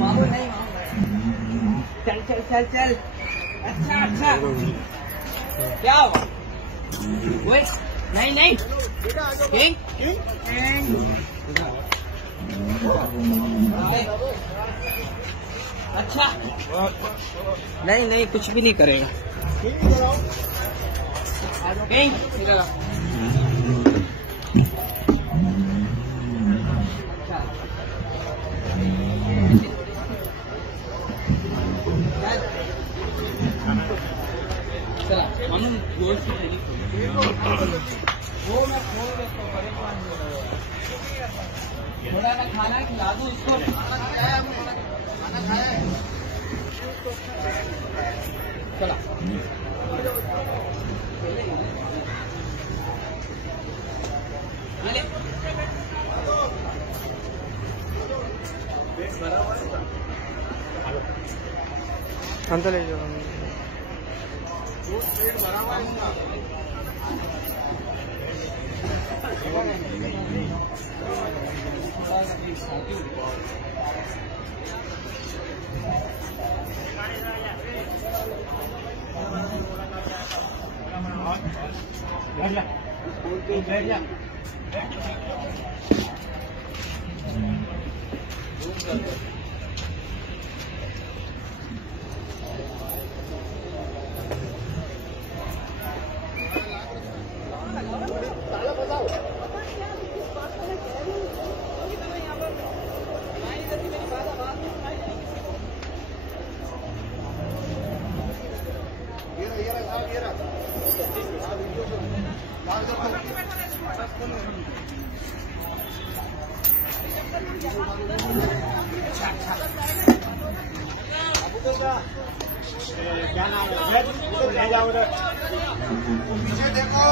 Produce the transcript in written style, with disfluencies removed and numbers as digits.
मामू नहीं चल चल चल चल। अच्छा अच्छा क्या हुआ? नहीं नहीं किंग अच्छा नहीं नहीं कुछ भी नहीं करेगा किंग। चला हम जोर से वो मैं खोल देता हूँ। थोड़ा ना खाना खिला दो उसको। खाना खाया है। चला अंदर ले जाओ। बैठ जा क्या नाम है? पीछे देखो।